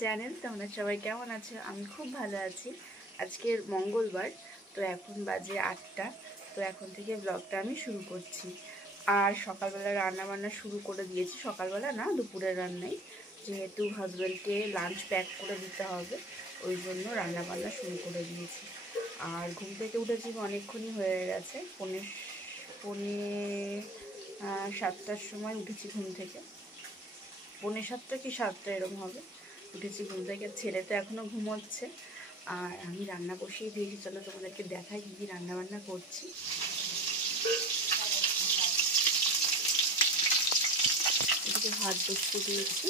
Channel. তোমরা সবাই কেমন আছো? আমি খুব ভালো আছি। আজকের মঙ্গলবার, তো এখন বাজে 8টা। তো এখন থেকে ব্লগটা আমি শুরু করছি। আর সকালবেলা রান্না বান্না শুরু করে দিয়েছি। সকালবেলা না, দুপুরের রান্নাই, যেহেতু হাজব্যান্ডকে লাঞ্চ প্যাক করে দিতে হবে, ওই জন্য রান্না বান্না শুরু করে দিয়েছি। আর ঘুম থেকে উঠেছি অনেকক্ষণই হয়ে গেছে, পৌনে 7টার সময় উঠেছি ঘুম থেকে। 6:45 কি 7টা এরকম হবে, উঠেছি ঘুম থেকে। ছেলে তো এখনও ঘুমোচ্ছে, আর আমি রান্না বসিয়ে দিয়েছি। চলো তোমাদেরকে দেখাই কী কী রান্না বান্না করছি। এদিকে ভাত বসিয়ে দিয়েছি।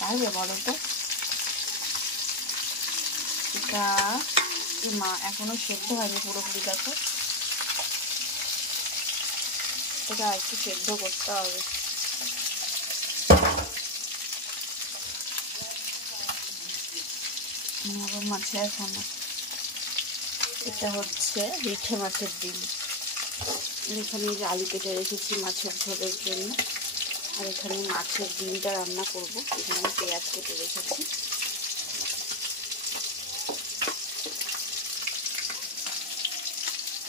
পারবে বলো তো? এটা মা এখনো সেদ্ধ হয়নি পুরোপুরি, দেখো এটা একটু সেদ্ধ করতে হবে। মাছে এখনো, এটা হচ্ছে রিঠে মাছের ডিম। এখানে যে আলু কেটে রেখেছি মাছের ঝোলের জন্য, আর এখানে মাছের ডিমটা রান্না করব। এখানে পেঁয়াজ কেটে রেখেছি।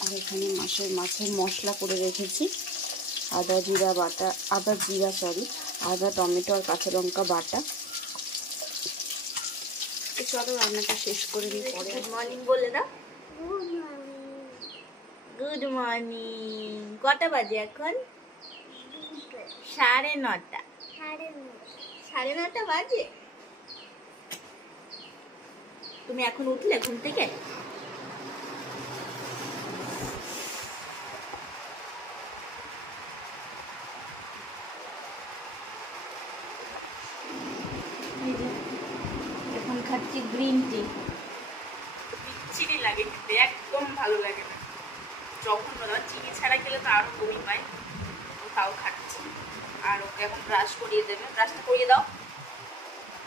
আর এখানে মাছের মশলা করে রেখেছি। আদা টমেটো আর কাঁচা লঙ্কা বাটা। চলো রান্নাটা শেষ করে নিই, পরে গুড মর্নিং বলে দাও। Good morning. কটা বাজে এখন? 9:30। 9:30 বাজে। তুমি এখন উঠলে ঘুম থেকে? এখন খাচ্ছি গ্রিন টি। চিনি লাগে খেতে, একদম ভালো লাগে না। যখন বলো চিনি ছাড়া খেলে তো আরো বমি পায়, তাও খাচ্ছি। আর ওকে এখন ব্রাশ করিয়ে দেবে, ব্রাশটা করিয়ে দাও।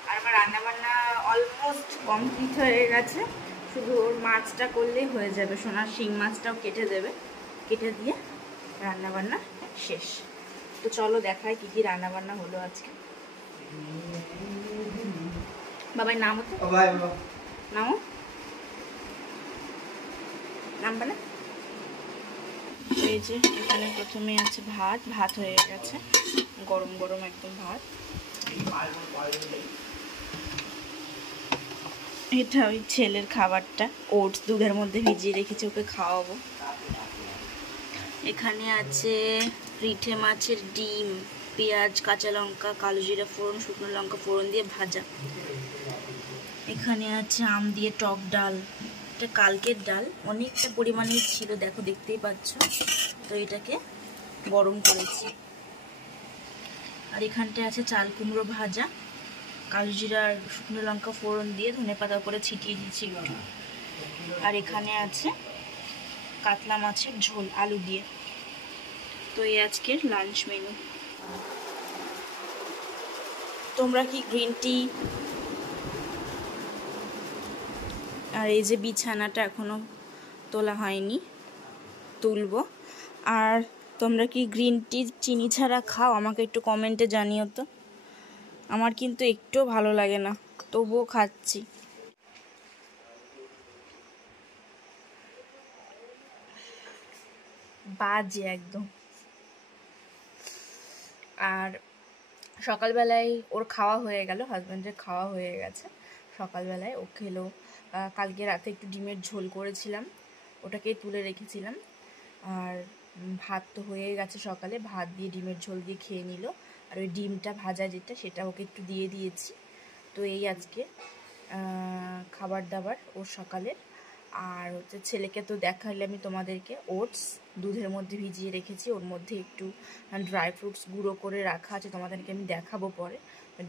আর আমার রান্না বান্না অলমোস্ট কমপ্লিট হয়ে গেছে, শুধু ওর মাছটা করলেই হয়ে যাবে। সোনার শিং মাছটাও কেটে দেবে, কেটে দিয়ে রান্না বান্না শেষ। তো চলো দেখাই কি কি রান্না বান্না হলো আজকে। বাবাই নাম হতো, নামো নাম বলে। এই যে এখানে প্রথমে আছে ভাত হয়ে গেছে, গরম গরম একদম ভাত। এটা ওই ছেলের খাবারটা, ওটস দুধের মধ্যে ভিজিয়ে রেখেছি, ওকে খাওয়াবো। এখানে আছে রিঠে মাছের ডিম, পেঁয়াজ কাঁচা লঙ্কা কালো জিরা ফোড়ন শুকনো লঙ্কা ফোড়ন দিয়ে ভাজা। এখানে আছে আম দিয়ে টক ডাল, এটা কালকের ডাল, অনেকটা পরিমাণে ছিল, দেখো দেখতেই পাচ্ছ। তো এটাকে গরম করেছি। আর এখানটায় আছে চাল কুমড়ো ভাজা, কালো জিরা আর শুকনো লঙ্কা ফোড়ন দিয়ে ধনে পাতা করে ছিটিয়ে দিচ্ছি একটু। আর এখানে আছে কাতলা মাছের ঝোল আলু দিয়ে। তো এই আজকের লাঞ্চ মেনু। তোমরা কি গ্রিন টি? আর এই যে বিছানাটা এখনো তোলা হয়নি, তুলবো। আর তোমরা কি গ্রিন টি চিনি ছাড়া খাও? আমাকে একটু কমেন্টে জানিও তো। আমার কিন্তু একটুও ভালো লাগে না, তবুও খাচ্ছি। বাজে একদম। আর সকালবেলায় ওর খাওয়া হয়ে গেল, হাজব্যান্ডের খাওয়া হয়ে গেছে। সকালবেলায় ও খেলো। কালকে রাতে একটু ডিমের ঝোল করেছিলাম, ওটাকেই তুলে রেখেছিলাম। আর ভাত তো হয়ে গেছে, সকালে ভাত দিয়ে ডিমের ঝোল দিয়ে খেয়ে নিল। আর ওই ডিমটা ভাজা যেটা, সেটা ওকে একটু দিয়ে দিয়েছি। তো এই আজকে খাবার দাবার ওর সকালের। আর হচ্ছে ছেলেকে তো দেখালে আমি তোমাদেরকে, ওটস দুধের মধ্যে ভিজিয়ে রেখেছি, ওর মধ্যে একটু ড্রাই ফ্রুটস গুঁড়ো করে রাখা আছে, তোমাদেরকে আমি দেখাবো পরে।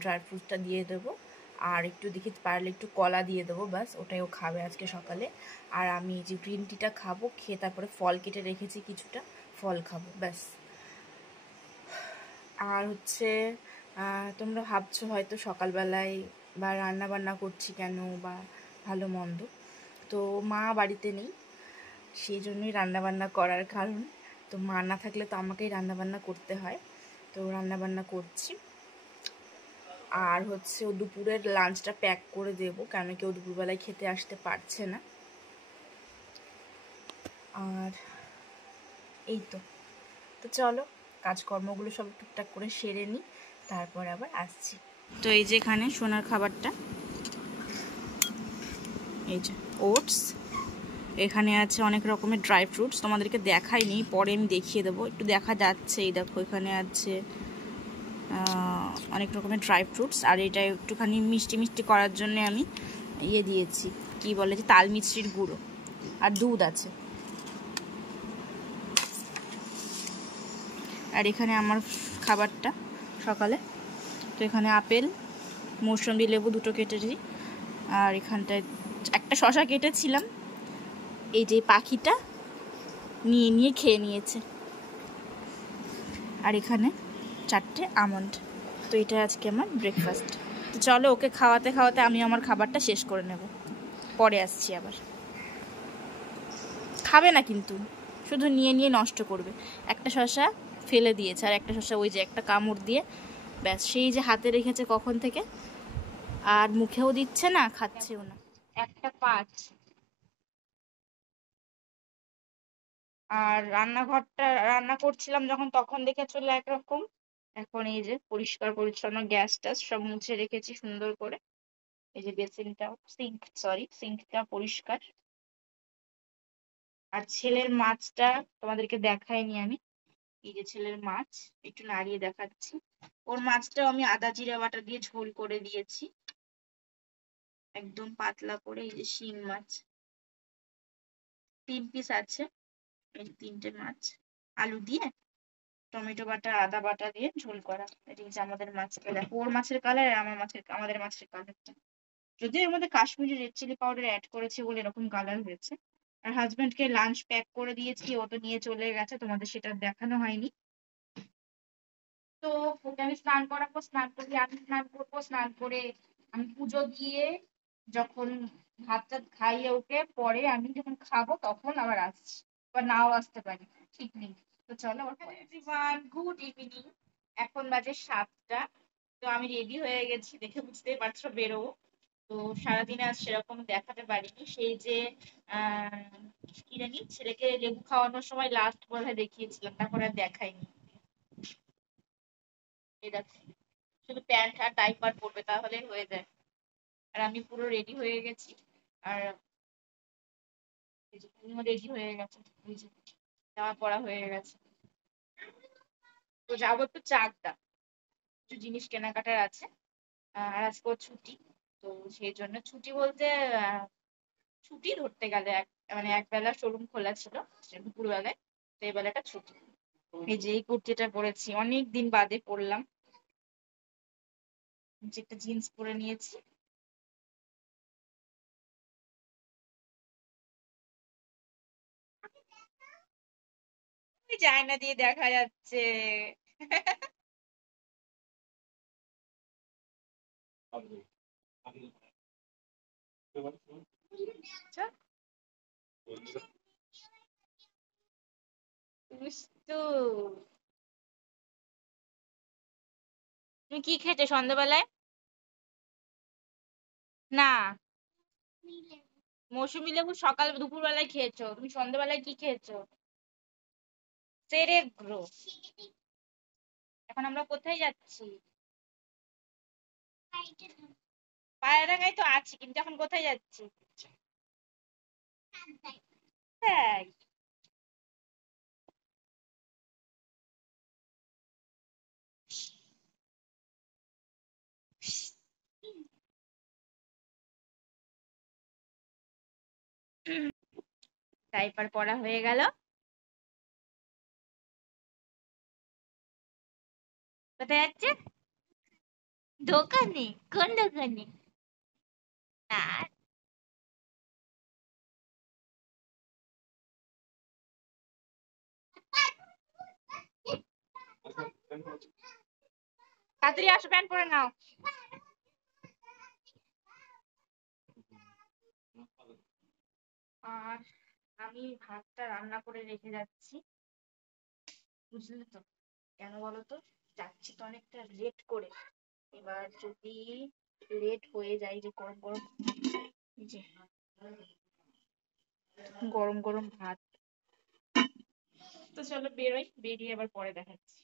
ড্রাই ফ্রুটসটা দিয়ে দেবো, আর একটু দেখি পারলে একটু কলা দিয়ে দেবো, ব্যাস ওটাই ও খাবে আজকে সকালে। আর আমি যে গ্রিন টিটা খাবো, খেয়ে তারপরে ফল কেটে রেখেছি কিছুটা, ফল খাবো, ব্যাস। আর হচ্ছে তোমরা ভাবছো হয়তো সকালবেলায় বা রান্না বান্না করছি কেন বা ভালো মন্দ, তো মা বাড়িতে নেই, সেই জন্যই রান্নাবান্না করার কারণ। তো মা না থাকলে তো আমাকেই রান্নাবান্না করতে হয়, তো রান্নাবান্না করছি। আর হচ্ছে ও দুপুরের লাঞ্চটা প্যাক করে দেবো, কেন কেউ দুপুরবেলায় খেতে আসতে পারছে না। আর এই তো তো চলো কাজকর্মগুলো সব টুকটাক করে সেরে নিই, তারপর আবার আসছি। তো এই যে এখানে সোনার খাবারটা, এই যে ওটস, এখানে আছে অনেক রকমের ড্রাই ফ্রুটস, তোমাদেরকে দেখাইনি, পরে আমি দেখিয়ে দেবো। একটু দেখা যাচ্ছে, এই দেখো এখানে আছে অনেক রকমের ড্রাই ফ্রুটস। আর এটা একটুখানি মিষ্টি মিষ্টি করার জন্য আমি ইয়ে দিয়েছি, কি বলে যে তাল মিছরির গুঁড়ো, আর দুধ আছে। আর এখানে আমার খাবারটা সকালে, তো এখানে আপেল, মৌসুমী লেবু দুটো কেটেছি, আর এখানটায় একটা শশা কেটেছিলাম, এই যে পাখিটা নিয়ে নিয়ে খেয়ে নিয়েছে। আর এখানে 4টে আমন্ড। তো এটা আজকে আমার ব্রেকফাস্ট। তো চলো ওকে খাওয়াতে খাওয়াতে আমি আমার খাবারটা শেষ করে নেব, পরে আসছি আবার। খাবে না কিন্তু, শুধু নিয়ে নিয়ে নষ্ট করবে। একটা শশা ফেলে দিয়েছে, আর একটা শশা ওই যে একটা কামড় দিয়ে ব্যাস, সেই যে হাতে রেখেছে কখন থেকে, আর মুখেও দিচ্ছে না, খাচ্ছেও না। একটা 5। আর রান্নাঘরটা রান্না করছিলাম যখন, তখন দেখে চলে একরকম, এখন এই যে পরিষ্কার পরিচ্ছন্ন, গ্যাস ট্যাস সব মুছে রেখেছি সুন্দর করে। এই যে বেসিনটা, সিঙ্কটা পরিষ্কার। আর ছেলের মাছটা তোমাদেরকে দেখাইনি আমি, এই যে ছেলের মাছ, একটু নাড়িয়ে দেখাচ্ছি। ওর মাছটাও আমি আদা জিরা বাটা দিয়ে ঝোল করে দিয়েছি, একদম পাতলা করে। এই যে শিং মাছ 3 পিস আছে, এই 3টে মাছ আলু দিয়ে টমেটো বাটা আদা বাটা দিয়ে ঝোল করা। এটা হচ্ছে আমাদের মাছটা, দেখো ওর মাছের কালার আর আমাদের মাছের কালারটা, যদিও এর মধ্যে Kashmiri red chilli powder add করেছে বলে এরকম কালার হয়েছে। আর হাজবেন্ডকে লাঞ্চ প্যাক করে দিয়েছি, ও তো নিয়ে চলে গেছে, তোমাদের সেটা দেখানো হয়নি। তো ওকে আমি স্নান করাবো, স্নান করে আমি স্নান করবো, স্নান করে আমি পুজো দিয়ে যখন ভাত টাত খাইয়ে ওকে, পরে আমি যখন খাবো তখন আবার আসছি, বা নাও আসতে পারি, ঠিক নেই। তো চলো এভরিওয়ান, গুড ইভিনিং। এখন বাজে 7টা। তো আমি রেডি হয়ে গেছি, দেখে বুঝতেই পারছো বেরোবো। তো সারাদিনে আজ সেরকম দেখাতে পারিনি, সেই যে আহ কি জানি ছেলেকে লেবু খাওয়ানোর সময় লাস্ট বোধহয় দেখিয়েছিলাম, তারপর আর দেখাইনি। এই দেখো, শুধু প্যান্ট আর ডাইপার পরবে তাহলেই হয়ে যায়। আর আমি পুরো রেডি হয়ে গেছি। আর তুমিও রেডি হয়ে গেছে, এই যে জামা পরা হয়ে গেছে। তো যাবো একটু চাকদা, কিছু জিনিস কেনাকাটার আছে। আর আজকে ওর ছুটি, তো সেই জন্য ছুটি বলতে ছুটি ধরতে গেলে মানে একবেলা শোরুম খোলা ছিল দুপুর বেলায়, তো এই বেলাটা ছুটি। এই যে এই কুর্তিটা পরেছি, অনেক দিন বাদে পরলাম, যে একটা জিন্স পরে নিয়েছি। ওই জায়না দিয়ে দেখা যাচ্ছে। আচ্ছা, দুষ্টু। তুমি কি খেয়েছো সন্ধ্যাবেলায়? না, মৌসুমী লেবু সকাল দুপুর বেলায় খেয়েছো, তুমি সন্ধ্যাবেলায় কি খেয়েছো? সেরেগ্রো। এখন আমরা কোথায় যাচ্ছি? পায়রাগাঁয় তো আছি, কিন্তু এখন কোথায় যাচ্ছি? তাই? ডাইপার পরা হয়ে গেল, কোথায় যাচ্ছে? দোকানে? কোন দোকানে? না, তাড়াতাড়ি আসো, প্যান্ট পরে নাও। আর আমি ভাতটা রান্না করে রেখে যাচ্ছি, বুঝলে তো? কেন বলো তো? যাচ্ছি তো অনেকটা লেট করে। এবার যদি লেট হয়ে যায়, যে গরম গরম, যে গরম গরম ভাত, তো চলো বেরোই, বেরিয়ে আবার পরে দেখাচ্ছি।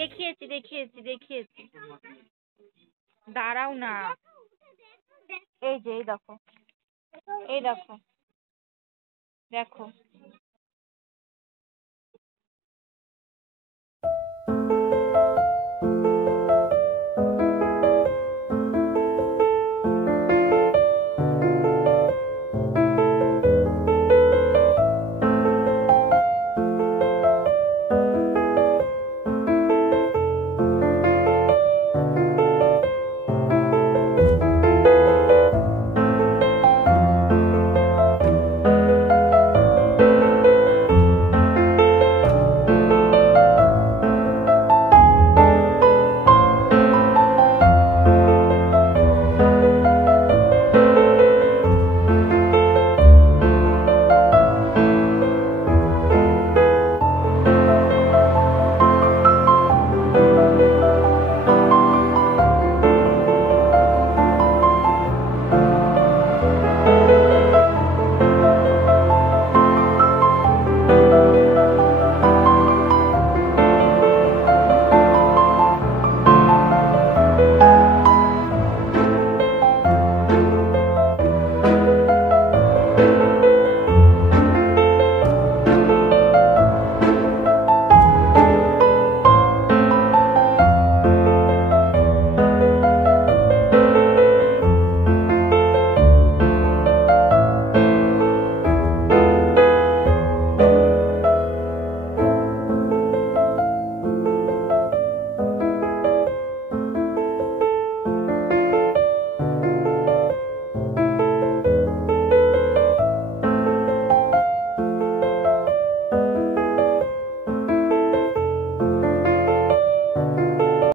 দেখিয়েছি দেখিয়েছি দেখিয়েছি, দাঁড়াও না। এই যে, এই দেখো, এই দেখো, দেখো।